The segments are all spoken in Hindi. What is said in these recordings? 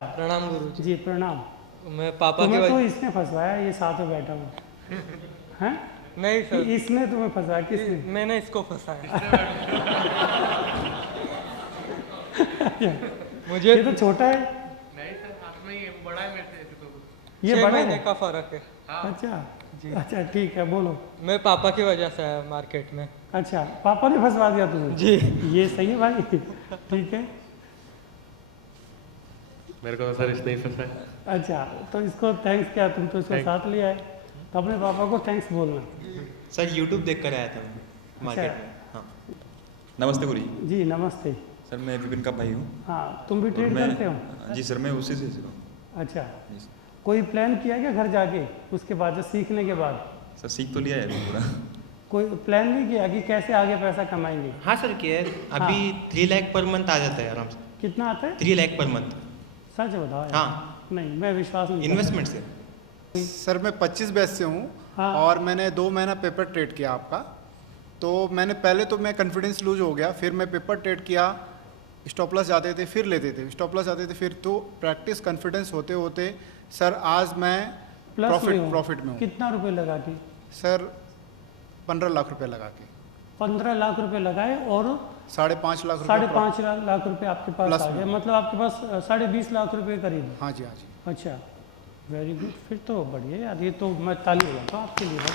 प्रणाम गुरु जी। जी प्रणाम। मैं पापा के तुम्हें तो वजह इसने फंसवाया, ये साथ में बैठा हूँ हैं? नहीं सर, इसने तुम्हें फंसाया, किसने? मैंने इसको फंसाया। मुझे ये तो छोटा है। नहीं सर, हाथ में ही बड़ा है मेरे से ऐसे तो। ये 6 बड़ा महीने है। का फर्क है। अच्छा जी। अच्छा ठीक है, बोलो। मैं पापा की वजह से आया मार्केट में। अच्छा, पापा ने फंसवा दिया तुम्हें? जी। ये सही है भाई। ठीक है। मेरे को तो सर इसने ही फंसाया। अच्छा, तो इसको थैंक्स क्या, तुम तो इसको साथ ले आए, तो अपने पापा को थैंक्स बोलना। सर यूट्यूब देख कर आया था मैं मार्केट में। हाँ, नमस्ते गुरु जी। जी नमस्ते। सर मैं विपिन का भाई हूँ। हाँ, तुम भी और ट्रेड मैं करते हो? जी सर, मैं उसी से सीखा हूँ। अच्छा, जी सर। कोई प्लान किया क्या घर जाके उसके बाद, जो सीखने के बाद सर सीख तो लिया है अभी पूरा। कोई प्लान नहीं किया कि कैसे आगे पैसा कमाएंगे? हाँ सर, किया है। अभी 3 लाख पर मंथ आ जाता है आराम से। कितना आता है? 3 लाख पर मंथ। सच बताओ यार। हाँ, नहीं, मैं विश्वास नहीं करता। इन्वेस्टमेंट से। सर मैं 25 बैच से हूँ। हाँ। और मैंने 2 महीना पेपर ट्रेड किया आपका। तो मैंने पहले तो मैं कॉन्फिडेंस लूज हो गया, फिर मैं पेपर ट्रेड किया, स्टॉप लॉस जाते थे फिर लेते थे, स्टॉप लॉस जाते थे फिर, तो प्रैक्टिस कॉन्फिडेंस होते होते सर आज मैं प्लस में हूँ। प्रॉफिट में हूँ। कितना रुपए लगा के? सर 15 लाख रुपए लगा के 15 लाख रुपए लगाए और 5.5 लाख रुपए 5.5 लाख रुपए आपके पास प्लस आ गए, में। मतलब आपके पास 20.5 लाख रुपए करीब। हाँ जी, हाँ जी। अच्छा, वेरी गुड, फिर तो बढ़िया यार, ये तो मैं ताली बजाता हूँ आपके लिए भाई,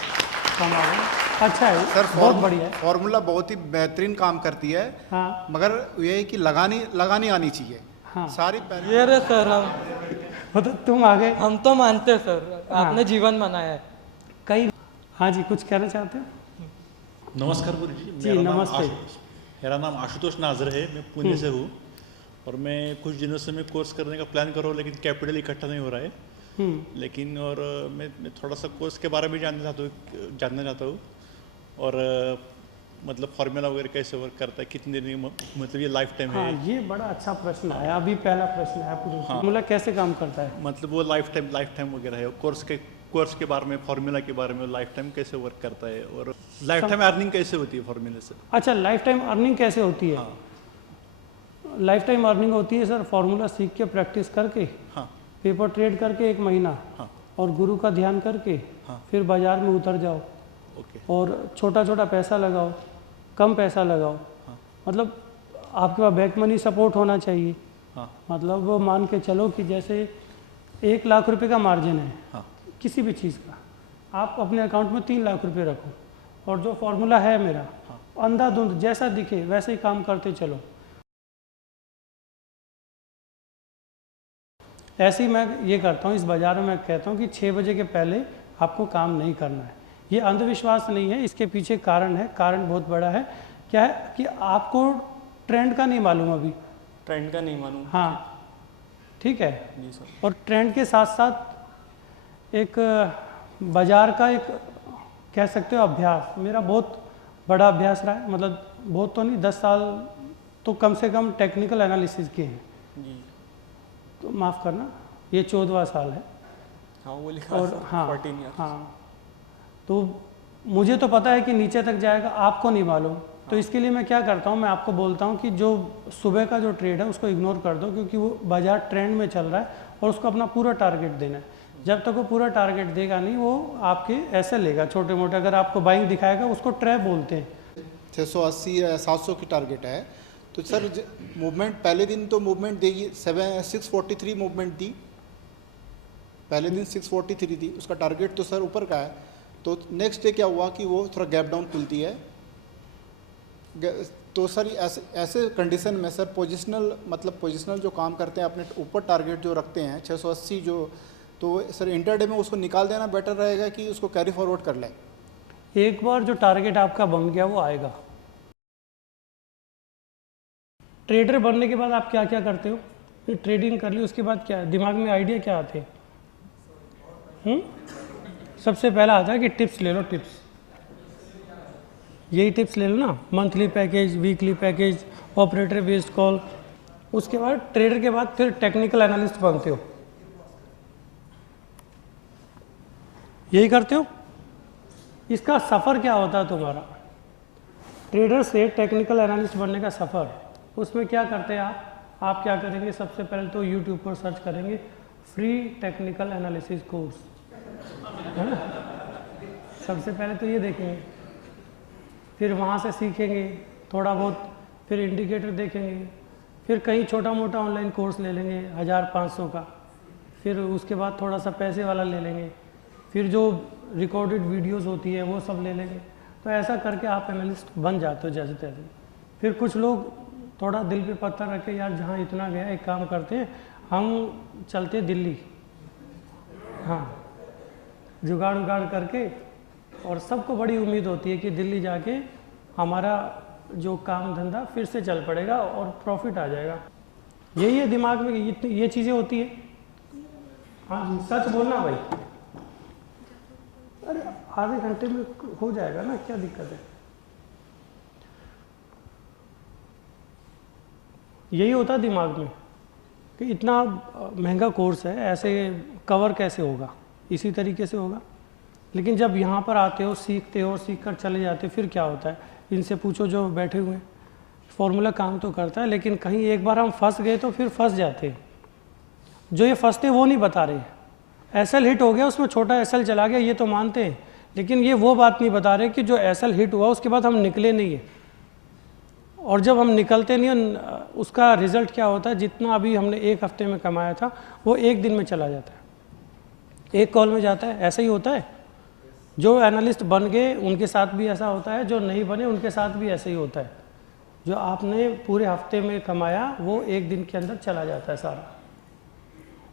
कमाल है। अच्छा है सर बहुत बढ़िया है। फॉर्मूला बहुत ही बेहतरीन काम करती है। हाँ मगर ये है कि लगानी आनी चाहिए। हाँ। सारी ये रे सर, मतलब तुम आ गए हम तो मानते हैं सर, आपने जीवन बनाया है। कई। हाँ जी, कुछ कहना चाहते हो? नमस्कार गुरु जी। जी, नमस्ते। मेरा नाम आशुतोष नाजर है, मैं पुणे से हूँ। और मैं कुछ दिनों से मैं कोर्स करने का प्लान कर रहा हूँ, लेकिन कैपिटल इकट्ठा नहीं हो रहा है। लेकिन और मैं थोड़ा सा कोर्स के बारे में जानना चाहता हूँ। और मतलब फार्मूला वगैरह कैसे वर्क करता है, कितने दिन मतलब ये लाइफ टाइम है? हाँ, ये बड़ा अच्छा प्रश्न आया, अभी पहला प्रश्न आया पूछो। फार्मूला कैसे काम करता है? मतलब वो लाइफ टाइम वगैरह है, कोर्स के बारे में, फार्मूला के बारे में, लाइफ टाइम कैसे वर्क करता है और लाइफ टाइम अर्निंग कैसे होती है फार्मूले से? अच्छा, लाइफ टाइम अर्निंग कैसे होती है? लाइफ टाइम अर्निंग होती है सर, फार्मूला सीख के प्रैक्टिस करके, हाँ पेपर ट्रेड करके 1 महीना, हाँ और गुरु का ध्यान करके, हाँ। फिर बाजार में उतर जाओ ओके। और छोटा छोटा पैसा लगाओ, कम पैसा लगाओ। मतलब आपके पास बैक मनी सपोर्ट होना चाहिए। हाँ मतलब वो मान के चलो कि जैसे 1 लाख रुपए का मार्जिन है हाँ किसी भी चीज़ का, आप अपने अकाउंट में 3 लाख रुपए रखो, और जो फॉर्मूला है मेरा, अंधाधुंध जैसा दिखे वैसे ही काम करते चलो। ऐसे ही मैं ये करता हूँ, इस बाज़ार में मैं कहता हूँ कि 6 बजे के पहले आपको काम नहीं करना है। ये अंधविश्वास नहीं है, इसके पीछे कारण है, कारण बहुत बड़ा है। क्या है कि आपको ट्रेंड का नहीं मालूम अभी। ट्रेंड का नहीं मालूम। हाँ ठीक है। जी सर। और ट्रेंड के साथ साथ एक बाज़ार का एक कह सकते हो अभ्यास, मेरा बहुत बड़ा अभ्यास रहा है, मतलब बहुत तो नहीं, 10 साल तो कम से कम टेक्निकल एनालिसिस के हैं। जी। तो माफ़ करना, ये 14वां साल है। हाँ वो लिखा और सर, हाँ 14 ईयर। हाँ, तो मुझे तो पता है कि नीचे तक जाएगा, आपको नहीं मालूम। तो इसके लिए मैं क्या करता हूँ, मैं आपको बोलता हूँ कि जो सुबह का जो ट्रेड है उसको इग्नोर कर दो, क्योंकि वो बाजार ट्रेंड में चल रहा है और उसको अपना पूरा टारगेट देना है। जब तक वो पूरा टारगेट देगा नहीं, वो आपके ऐसे लेगा छोटे मोटे, अगर आपको बाइंग दिखाएगा उसको ट्रैप बोलते हैं। 680 या 700 की टारगेट है। तो सर मूवमेंट पहले दिन तो मूवमेंट देगी 643 मूवमेंट दी, पहले दिन 643 थी, उसका टारगेट तो सर ऊपर का है। तो नेक्स्ट डे क्या हुआ कि वो थोड़ा गैप डाउन खुलती है। तो सर ऐसे कंडीशन में सर पोजिशनल जो काम करते हैं, अपने ऊपर टारगेट जो रखते हैं 680 जो, तो सर इंटरडे में उसको निकाल देना बेटर रहेगा कि उसको कैरी फॉरवर्ड कर लें। एक बार जो टारगेट आपका बन गया वो आएगा। ट्रेडर बनने के बाद आप क्या क्या करते हो? फिर ट्रेडिंग कर ली, उसके बाद क्या दिमाग में आइडिया क्या आते हैं? सबसे पहला आता है कि टिप्स ले लो, टिप्स, यही टिप्स ले लो ना, monthly package, weekly package, operator based call. उसके बाद ट्रेडर के बाद फिर टेक्निकल एनालिस्ट बनते हो, यही करते हो। इसका सफ़र क्या होता है तुम्हारा, ट्रेडर से टेक्निकल एनालिस्ट बनने का सफ़र? उसमें क्या करते हैं आप? आप क्या करेंगे, सबसे पहले तो यूट्यूब पर सर्च करेंगे फ्री टेक्निकल एनालिसिस कोर्स, है ना। सबसे पहले तो ये देखेंगे, फिर वहाँ से सीखेंगे थोड़ा बहुत, फिर इंडिकेटर देखेंगे, फिर कहीं छोटा मोटा ऑनलाइन कोर्स ले लेंगे 1500 का, फिर उसके बाद थोड़ा सा पैसे वाला ले लेंगे, फिर जो रिकॉर्डेड वीडियोस होती है वो सब ले लेंगे। तो ऐसा करके आप एनालिस्ट बन जाते हो जैसे तैसे। फिर कुछ लोग थोड़ा दिल पे पत्थर रखे, यार जहाँ इतना गया एक काम करते हैं, हम चलते हैं दिल्ली, हाँ जुगाड़ उगाड़ करके, और सबको बड़ी उम्मीद होती है कि दिल्ली जाके हमारा जो काम धंधा फिर से चल पड़ेगा और प्रॉफिट आ जाएगा। यही है दिमाग में, ये चीज़ें होती है। हाँ सच बोलना भाई, अरे आधे घंटे में हो जाएगा ना, क्या दिक्कत है। यही होता है दिमाग में कि इतना महंगा कोर्स है, ऐसे कवर कैसे होगा, इसी तरीके से होगा। लेकिन जब यहाँ पर आते हो, सीखते हो और सीख कर चले जाते हो, फिर क्या होता है, इनसे पूछो जो बैठे हुए हैं, फॉर्मूला काम तो करता है, लेकिन कहीं एक बार हम फंस गए तो फिर फंस जाते हैं। जो ये फंसते वो नहीं बता रहे, एसएल हिट हो गया उसमें छोटा एसएल चला गया, ये तो मानते हैं, लेकिन ये वो बात नहीं बता रहे कि जो एसएल हिट हुआ उसके बाद हम निकले नहीं है, और जब हम निकलते नहीं हैं उसका रिजल्ट क्या होता है, जितना अभी हमने एक हफ्ते में कमाया था वो एक दिन में चला जाता है, एक कॉल में जाता है। ऐसा ही होता है, जो एनालिस्ट बन गए उनके साथ भी ऐसा होता है, जो नहीं बने उनके साथ भी ऐसा ही होता है। जो आपने पूरे हफ्ते में कमाया वो एक दिन के अंदर चला जाता है सारा।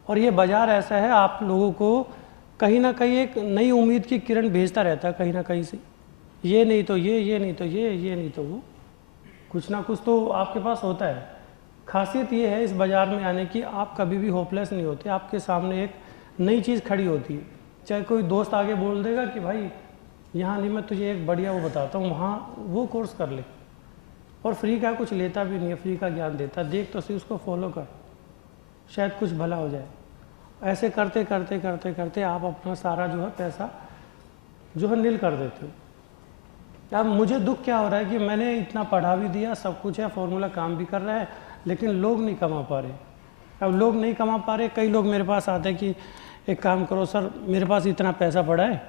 और ये बाज़ार ऐसा है, आप लोगों को कहीं ना कहीं एक नई उम्मीद की किरण भेजता रहता है कहीं ना कहीं से, ये नहीं तो ये नहीं तो ये नहीं तो वो, कुछ ना कुछ तो आपके पास होता है। खासियत ये है इस बाज़ार में आने की, आप कभी भी होपलेस नहीं होते, आपके सामने एक नई चीज़ खड़ी होती है। चाहे कोई दोस्त आगे बोल देगा कि भाई यहाँ नहीं, मैं तुझे एक बढ़िया वो बताता हूँ, वहाँ वो कोर्स कर ले, और फ्री का कुछ लेता भी नहीं है, फ्री का ज्ञान देता, देख तो सही, उसको फॉलो कर, शायद कुछ भला हो जाए। ऐसे करते करते करते करते आप अपना सारा जो है पैसा जो है नील कर देते हो। अब मुझे दुख क्या हो रहा है कि मैंने इतना पढ़ा भी दिया, सब कुछ है, फॉर्मूला काम भी कर रहा है, लेकिन लोग नहीं कमा पा रहे। अब लोग नहीं कमा पा रहे, कई लोग मेरे पास आते हैं कि एक काम करो सर, मेरे पास इतना पैसा पड़ा है,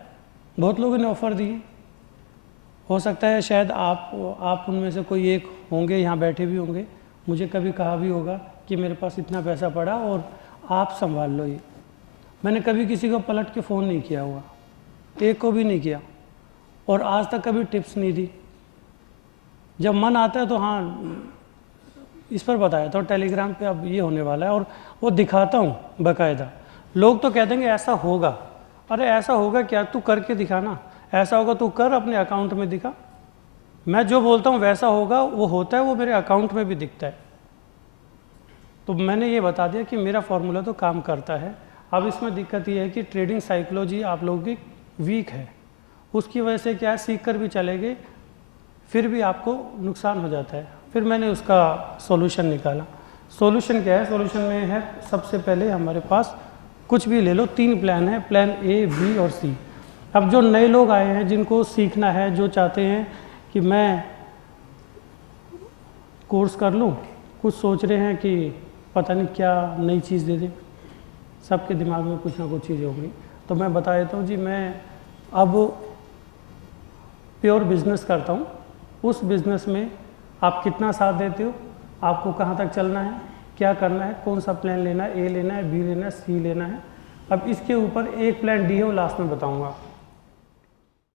बहुत लोगों ने ऑफ़र दिए, हो सकता है शायद आप उनमें से कोई एक होंगे, यहाँ बैठे भी होंगे, मुझे कभी कहा भी होगा कि मेरे पास इतना पैसा पड़ा और आप संभाल लो ये। मैंने कभी किसी को पलट के फ़ोन नहीं किया हुआ, एक को भी नहीं किया, और आज तक कभी टिप्स नहीं दी। जब मन आता है तो हाँ इस पर बताया था, टेलीग्राम पे अब ये होने वाला है, और वो दिखाता हूँ बाकायदा। लोग तो कह देंगे ऐसा होगा, अरे ऐसा होगा क्या, तू करके दिखाना, ऐसा होगा तू कर, अपने अकाउंट में दिखा। मैं जो बोलता हूँ वैसा होगा, वो होता है, वो मेरे अकाउंट में भी दिखता है। तो मैंने ये बता दिया कि मेरा फॉर्मूला तो काम करता है। अब इसमें दिक्कत ये है कि ट्रेडिंग साइकोलॉजी आप लोगों की वीक है, उसकी वजह से क्या है, सीख कर भी चले गए फिर भी आपको नुकसान हो जाता है। फिर मैंने उसका सॉल्यूशन निकाला। सॉल्यूशन क्या है, सॉल्यूशन में है सबसे पहले हमारे पास कुछ भी ले लो, 3 प्लान है, प्लान ए, बी और सी। अब जो नए लोग आए हैं जिनको सीखना है, जो चाहते हैं कि मैं कोर्स कर लूँ, कुछ सोच रहे हैं कि पता नहीं क्या नई चीज़ दे दें, सबके दिमाग में कुछ ना कुछ चीज़ें होंगी, तो मैं बता देता हूँ जी, मैं अब प्योर बिजनेस करता हूँ। उस बिज़नेस में आप कितना साथ देते हो, आपको कहाँ तक चलना है, क्या करना है, कौन सा प्लान लेना है, ए लेना है, बी लेना है, सी लेना है। अब इसके ऊपर एक प्लान डी है, वो लास्ट में बताऊँगा।